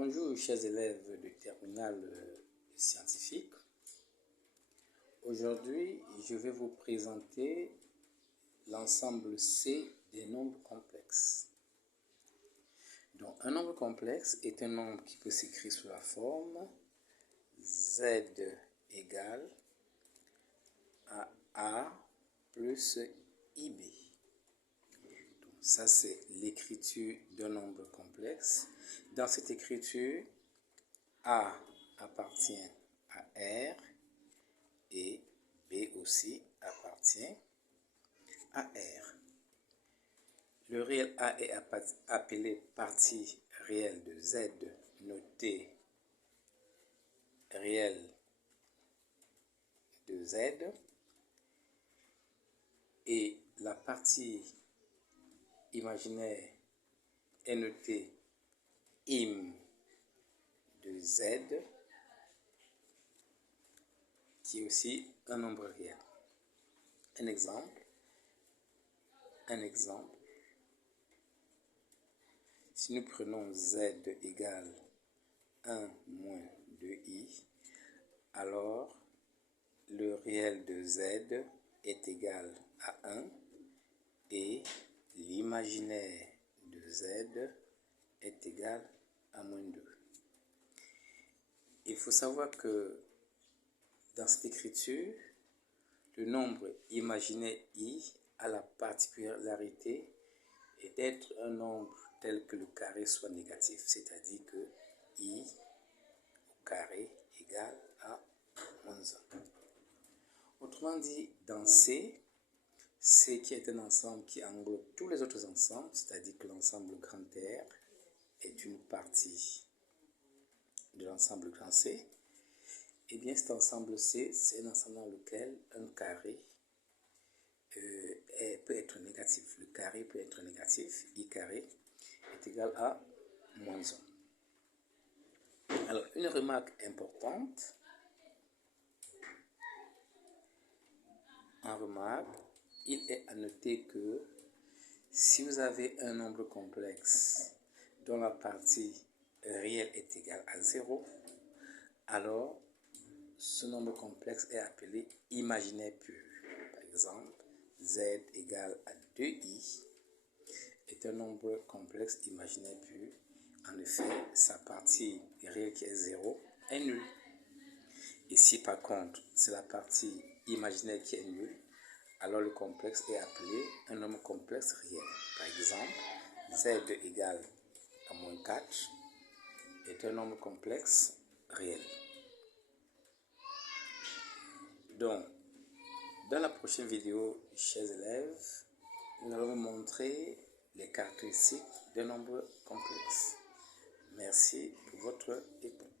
Bonjour chers élèves de terminale scientifique. Aujourd'hui, je vais vous présenter l'ensemble C des nombres complexes. Donc, un nombre complexe est un nombre qui peut s'écrire sous la forme Z égale à A plus IB. Donc, ça, c'est l'écriture d'un nombre complexe. Dans cette écriture, A appartient à R et B aussi appartient à R. Le réel A est appelé partie réelle de Z, notée réel de Z, et la partie imaginaire est notée im de Z, qui est aussi un nombre réel. Un exemple. Si nous prenons Z égale 1 moins 2i, alors le réel de Z est égal à 1 et l'imaginaire de Z est égal à moins 2. Il faut savoir que dans cette écriture, le nombre imaginaire i a la particularité d'être un nombre tel que le carré soit négatif, c'est-à-dire que i au carré égale à moins 1. Autrement dit, dans C qui est un ensemble qui englobe tous les autres ensembles, c'est-à-dire que l'ensemble grand R est une partie de l'ensemble grand C, et bien cet ensemble C, c'est un ensemble dans lequel un carré peut être négatif. Le carré peut être négatif, i carré est égal à moins 1. Alors, une remarque importante, il est à noter que si vous avez un nombre complexe dont la partie réelle est égale à 0, alors ce nombre complexe est appelé imaginaire pur. Par exemple, Z égale à 2i est un nombre complexe imaginaire pur. En effet, sa partie réelle qui est 0 est nulle. Et si par contre, c'est la partie imaginaire qui est nulle, alors le complexe est appelé un nombre complexe réel. Par exemple, Z égale à moins 4 est un nombre complexe réel. Donc, dans la prochaine vidéo, chers élèves, nous allons vous montrer les caractéristiques d'un nombre complexe. Merci pour votre écoute.